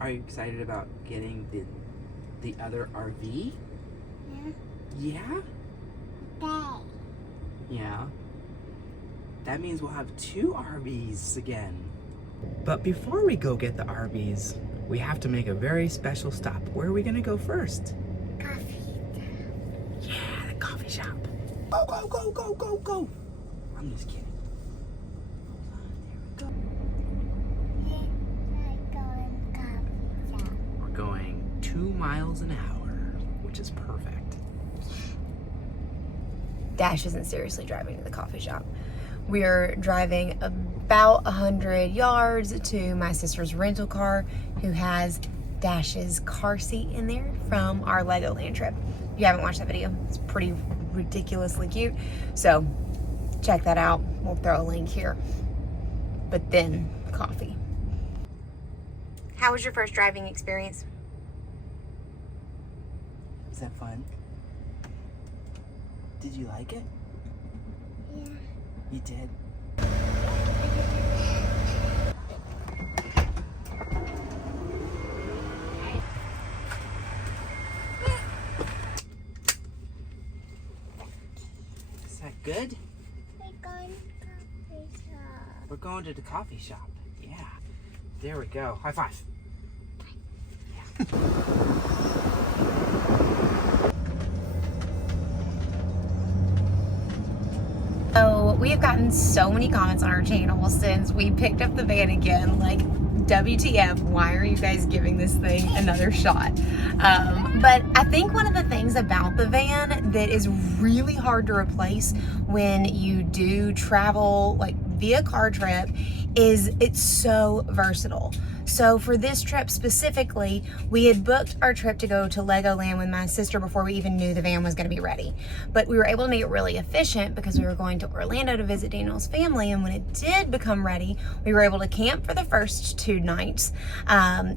Are you excited about getting the other RV? Yeah. Yeah? Day. Yeah. That means we'll have 2 RVs again. But before we go get the RVs, we have to make a very special stop. Where are we gonna go first? Coffee. Yeah, the coffee shop. Go, go, go, go, go, go. I'm just kidding. Hold on, there we go. Coffee shop. We're going 2 miles an hour, which is perfect. Dash isn't seriously driving to the coffee shop. We're driving about 100 yards to my sister's rental car, who has Dash's car seat in there from our Legoland trip. If you haven't watched that video, it's pretty ridiculously cute. So check that out. We'll throw a link here. But then coffee. How was your first driving experience? Is that fun? Did you like it? Yeah. You did? Is that good? We're going to coffee shop. We're going to the coffee shop. Yeah. There we go. High five. So we have gotten so many comments on our channel since we picked up the van again, like, WTF, why are you guys giving this thing another shot? But I think one of the things about the van that is really hard to replace when you do travel like via car trip is it's so versatile. So for this trip specifically, we had booked our trip to go to Legoland with my sister before we even knew the van was going to be ready. But we were able to make it really efficient because we were going to Orlando to visit Daniel's family. And when it did become ready, we were able to camp for the first 2 nights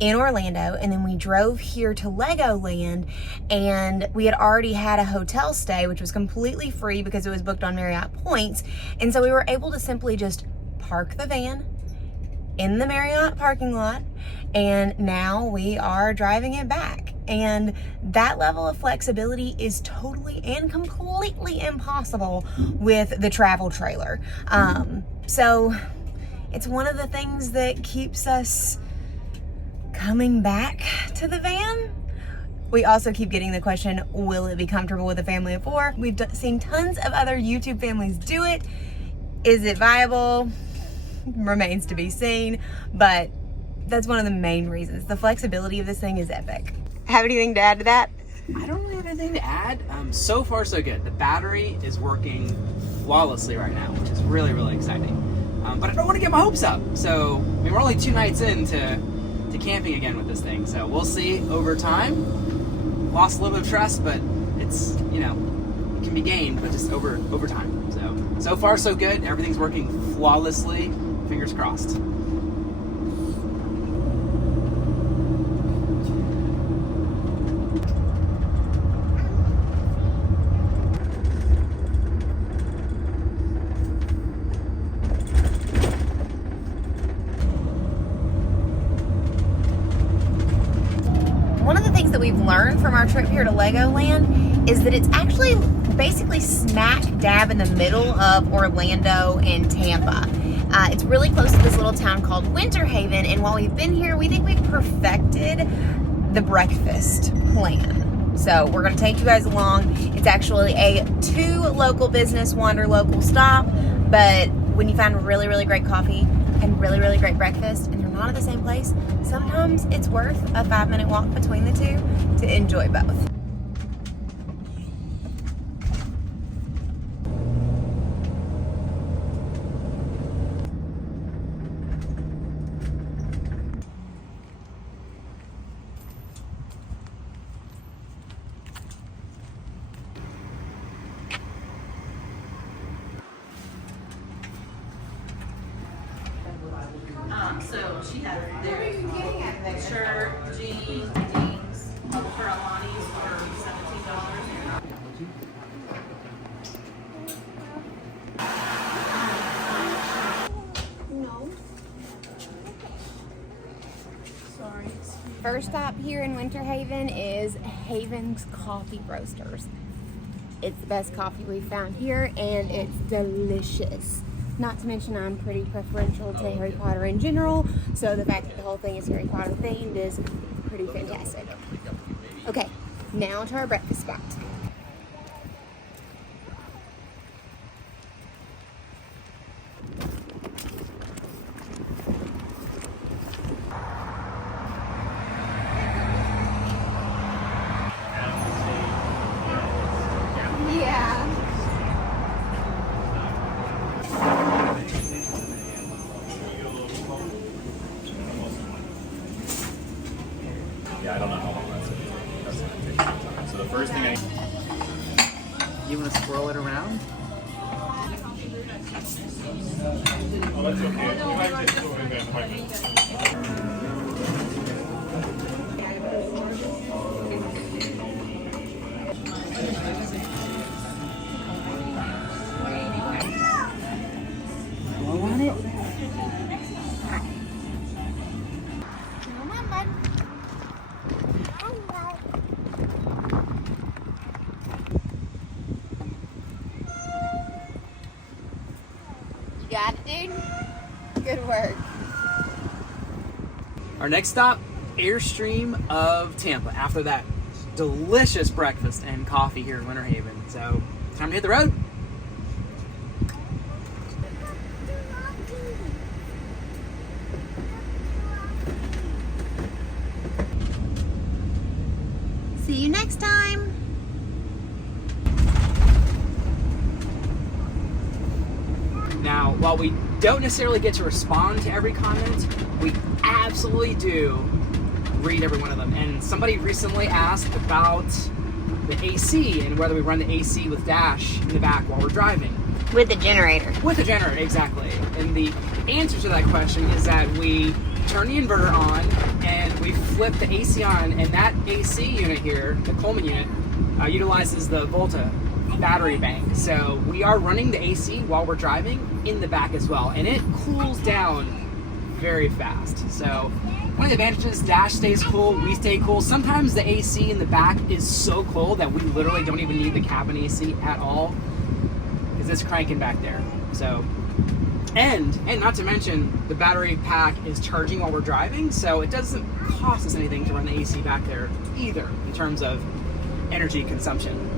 in Orlando. And then we drove here to Legoland, and we had already had a hotel stay, which was completely free because it was booked on Marriott points. And so we were able to simply just park the van in the Marriott parking lot, and now we are driving it back. And that level of flexibility is totally and completely impossible with the travel trailer. So it's one of the things that keeps us coming back to the van. We also keep getting the question, will it be comfortable with a family of 4? We've seen tons of other YouTube families do it. Is it viable? Remains to be seen, but that's one of the main reasons. The flexibility of this thing is epic. Have anything to add to that? I don't really have anything to add. So far, so good. The battery is working flawlessly right now, which is really, really exciting. But I don't want to get my hopes up. So, I mean, we're only 2 nights into camping again with this thing. So we'll see over time. Lost a little bit of trust, but it's, you know, it can be gained, but just over time. So far, so good. Everything's working flawlessly. Fingers crossed. One of the things that we've learned from our trip here to Legoland is that it's actually basically smack dab in the middle of Orlando and Tampa. It's really close to this little town called Winter Haven, and while we've been here, we think we've perfected the breakfast plan. So we're going to take you guys along. It's actually a 2 local business Wanderlocal stop, but when you find really, really great coffee and really, really great breakfast, and you're not at the same place, sometimes it's worth a 5-minute walk between the 2 to enjoy both. So she had their shirt, jeans, her Alani's for $17. No. Sorry, excuse First stop here in Winter Haven is Haven's Coffee Roasters. It's the best coffee we've found here, and it's delicious. Not to mention I'm pretty preferential to Harry Potter in general, so the fact that the whole thing is Harry Potter themed is pretty fantastic. Okay, now to our breakfast spot. Yeah. Yeah, I don't know how long that's gonna take some time. So the first thing You want to swirl it around? oh, that's okay. Blow on it? Come on, bud. Come on. You got it, dude? Good work. Our next stop, Airstream of Tampa. After that delicious breakfast and coffee here in Winter Haven. So, time to hit the road. See you next time. Now, while we don't necessarily get to respond to every comment, we absolutely do read every one of them. And somebody recently asked about the AC and whether we run the AC with dash in the back while we're driving. With the generator. With the generator, exactly. And the answer to that question is that we turn the inverter on and we flip the AC on, and that AC unit here, the Coleman unit, utilizes the Volta battery bank. So we are running the AC while we're driving in the back as well, and it cools down very fast. So one of the advantages, dash stays cool, we stay cool. Sometimes the AC in the back is so cold that we literally don't even need the cabin AC at all, because it's cranking back there. So, and not to mention, the battery pack is charging while we're driving, so it doesn't cost us anything to run the AC back there either in terms of energy consumption.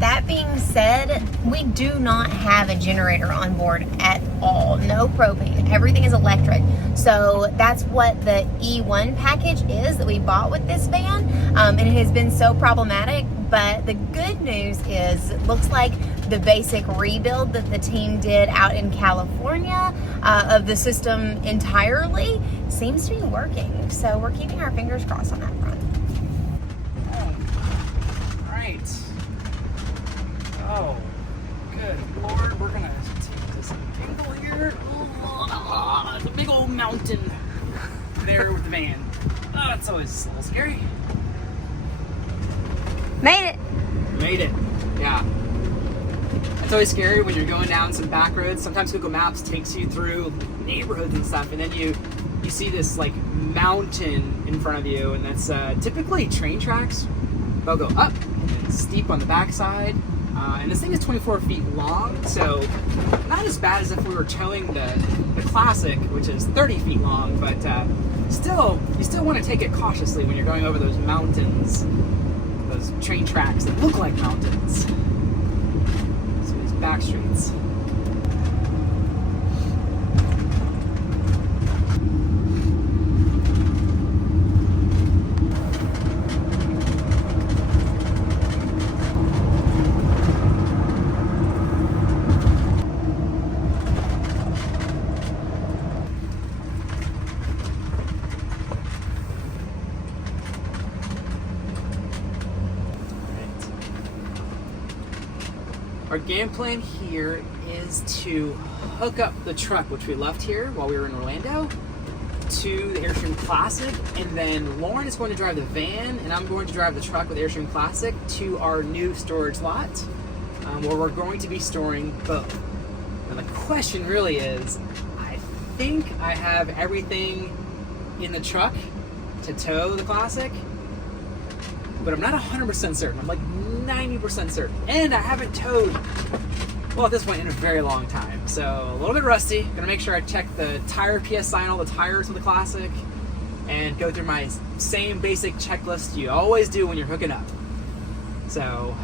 That being said, we do not have a generator on board at all. No propane. Everything is electric. So that's what the E1 package is that we bought with this van. And it has been so problematic. But the good news is it looks like the basic rebuild that the team did out in California of the system entirely seems to be working. So we're keeping our fingers crossed on that front. All right. Oh, good Lord, we're gonna take this angle here. The big old mountain there with the van. Oh, it's always a little scary. Made it. Made it. Yeah. It's always scary when you're going down some back roads. Sometimes Google Maps takes you through neighborhoods and stuff, and then you see this like mountain in front of you, and that's typically train tracks. They'll go up and then steep on the backside. And this thing is 24 feet long, so not as bad as if we were towing the Classic, which is 30 feet long, but still, you still want to take it cautiously when you're going over those mountains, those train tracks that look like mountains. So these back streets. Our game plan here is to hook up the truck, which we left here while we were in Orlando, to the Airstream Classic, and then Lauren is going to drive the van, and I'm going to drive the truck with Airstream Classic to our new storage lot, where we're going to be storing both. Now the question really is, I think I have everything in the truck to tow the Classic, but I'm not 100% certain. I'm like 90% certain. And I haven't towed, well, at this point, in a very long time. So a little bit rusty. Gonna make sure I check the tire PSI on all the tires of the Classic and go through my same basic checklist you always do when you're hooking up. So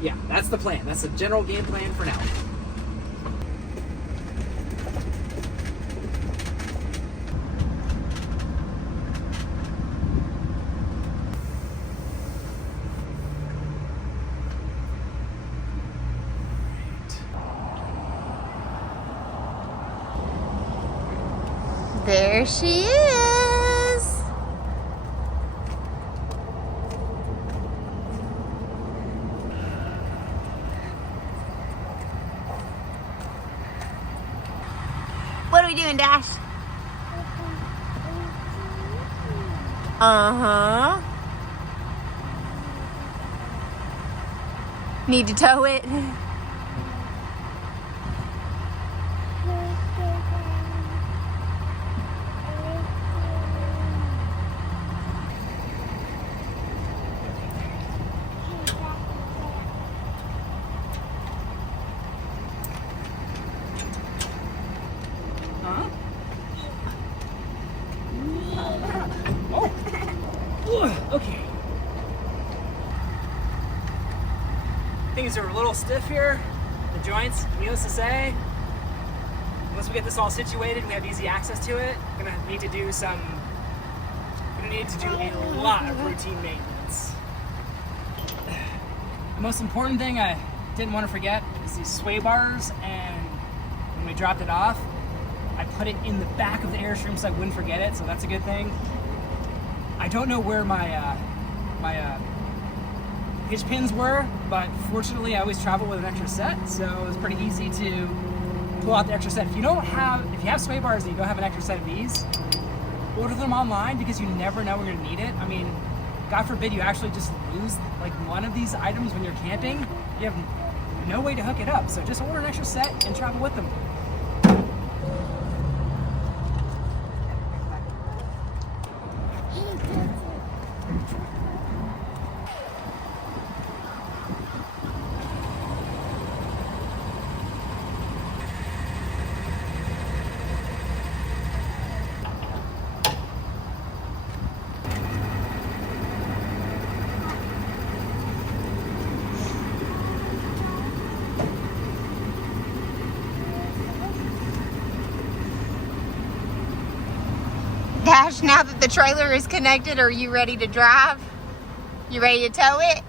yeah, that's the plan. That's the general game plan for now. There she is. What are we doing, Dash? Uh-huh. Need to tow it? Okay. Things are a little stiff here. The joints, needless to say. Once we get this all situated, we have easy access to it. Gonna need to do a lot of routine maintenance. The most important thing I didn't want to forget is these sway bars, and when we dropped it off, I put it in the back of the Airstream so I wouldn't forget it, so that's a good thing. I don't know where my hitch pins were, but fortunately I always travel with an extra set, so it was pretty easy to pull out the extra set. If you have sway bars and you don't have an extra set of these, order them online because you never know when you're gonna need it. I mean, God forbid you actually just lose like one of these items when you're camping. You have no way to hook it up, so just order an extra set and travel with them. Dash, now that the trailer is connected, are you ready to drive? You ready to tow it?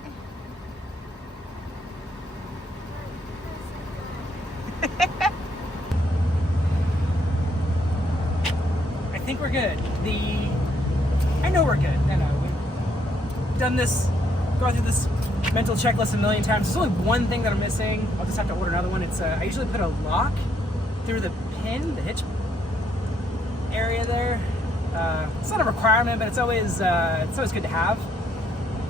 I think we're good. I know we're good. I know. We've done this, gone through this mental checklist a million times. There's only one thing that I'm missing. I'll just have to order another one. It's I usually put a lock through the pin, the hitch area there. It's not a requirement, but it's always good to have.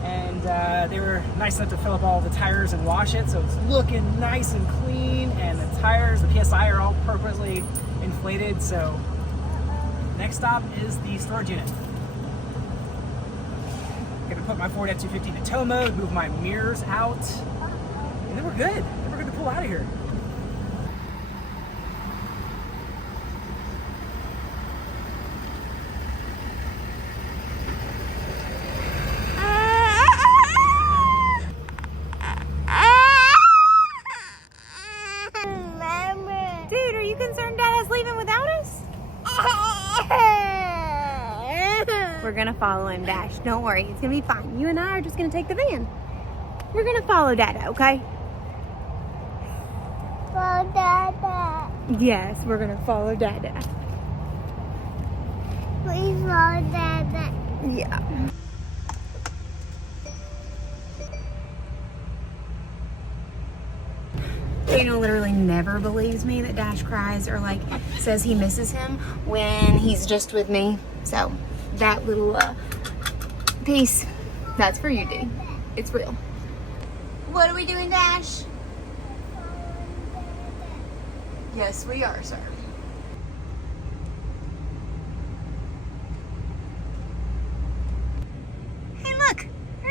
And they were nice enough to fill up all the tires and wash it, so it's looking nice and clean. And the tires, the PSI are all appropriately inflated. So next stop is the storage unit. Gonna put my Ford F-250 into tow mode, move my mirrors out, and then we're good. Then we're good to pull out of here. Dude, are you concerned Dada's leaving without us? We're gonna follow him, Dash. Don't worry, it's gonna be fine. You and I are just gonna take the van. We're gonna follow Dada, okay? Follow Dada. Yes, we're gonna follow Dada. Please follow Dada. Yeah. Daniel literally never believes me that Dash cries or like says he misses him when he's just with me. So that little piece, that's for you, D. It's real. What are we doing, Dash? Yes, we are, sir.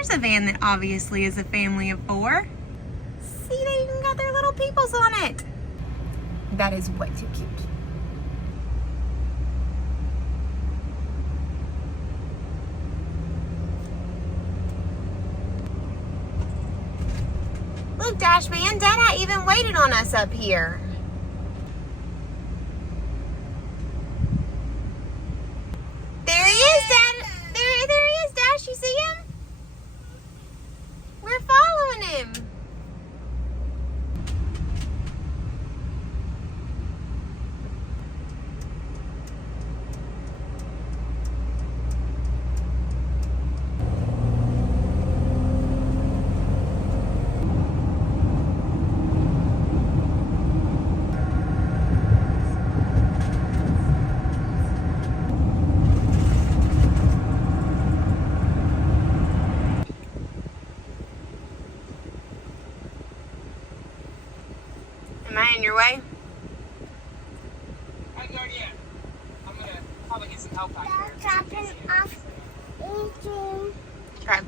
There's a van that obviously is a family of 4. See, they even got their little peoples on it. That is way too cute. Look, Dash Man, Dada even waited on us up here. There he is, Dad. There he is, Dash. You see him? We're following him. Am I in your way? I'm gonna probably get some help back there. Dropping off Airstream. Okay.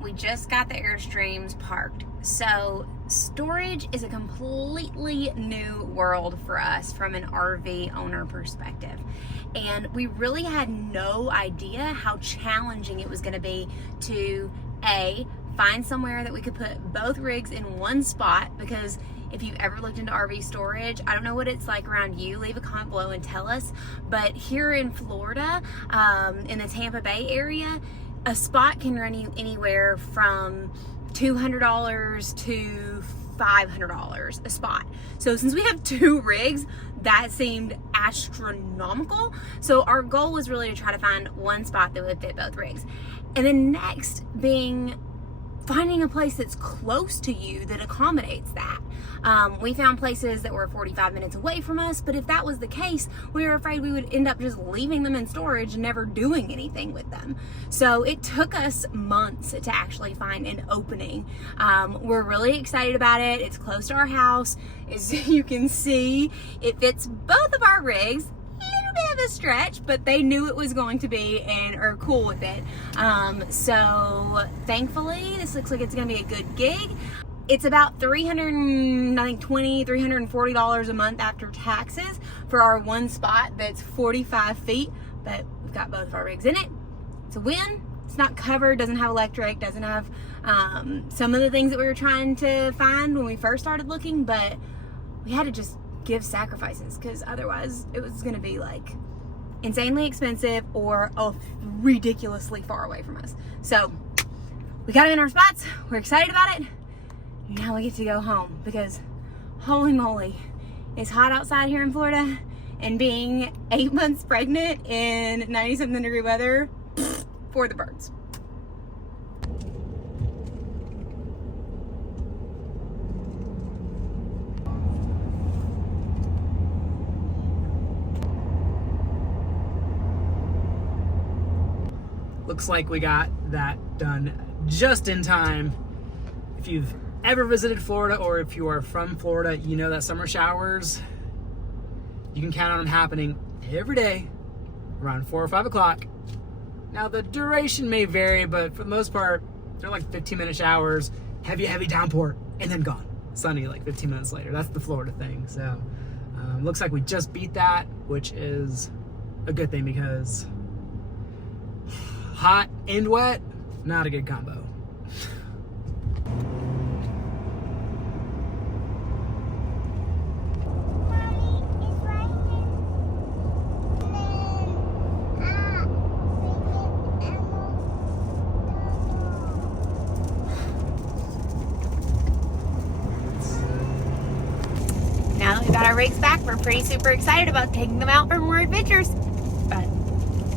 We just got the Airstreams parked. So storage is a completely new world for us from an RV owner perspective. And we really had no idea how challenging it was gonna be to find somewhere that we could put both rigs in one spot, because if you've ever looked into RV storage, I don't know what it's like around you, leave a comment below and tell us, but here in Florida, in the Tampa Bay area, a spot can run you anywhere from $200 to $500 a spot. So since we have 2 rigs, that seemed astronomical. So our goal was really to try to find one spot that would fit both rigs. And then next being finding a place that's close to you that accommodates that. We found places that were 45 minutes away from us, but if that was the case, we were afraid we would end up just leaving them in storage and never doing anything with them. So it took us months to actually find an opening. We're really excited about it. It's close to our house. As you can see, it fits both of our rigs. Little bit of a stretch, but they knew it was going to be and are cool with it. So thankfully, this looks like it's going to be a good gig. It's about $340 a month after taxes for our one spot that's 45 feet, but we've got both of our rigs in it. It's a win. It's not covered, doesn't have electric, doesn't have some of the things that we were trying to find when we first started looking, but we had to just give sacrifices, because otherwise it was going to be like insanely expensive or ridiculously far away from us. So we got them in our spots. We're excited about it. Now we get to go home, because holy moly, it's hot outside here in Florida, and being 8 months pregnant in 90-something degree weather, for the birds. Looks like we got that done just in time. If you've ever visited Florida, or if you are from Florida, you know that summer showers, you can count on them happening every day around 4 or 5 o'clock. Now the duration may vary, but for the most part, they're like 15-minute showers, heavy downpour, and then gone. Sunny like 15 minutes later. That's the Florida thing. So looks like we just beat that, which is a good thing, because hot and wet, not a good combo. Now that we've got our rigs back, we're pretty super excited about taking them out for more adventures. But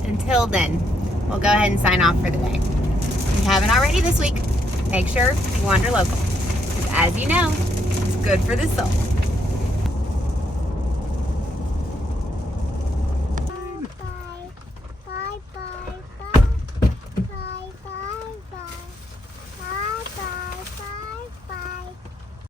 until then, we'll go ahead and sign off for the day. If you haven't already this week, make sure you wander local. Because as you know, it's good for the soul.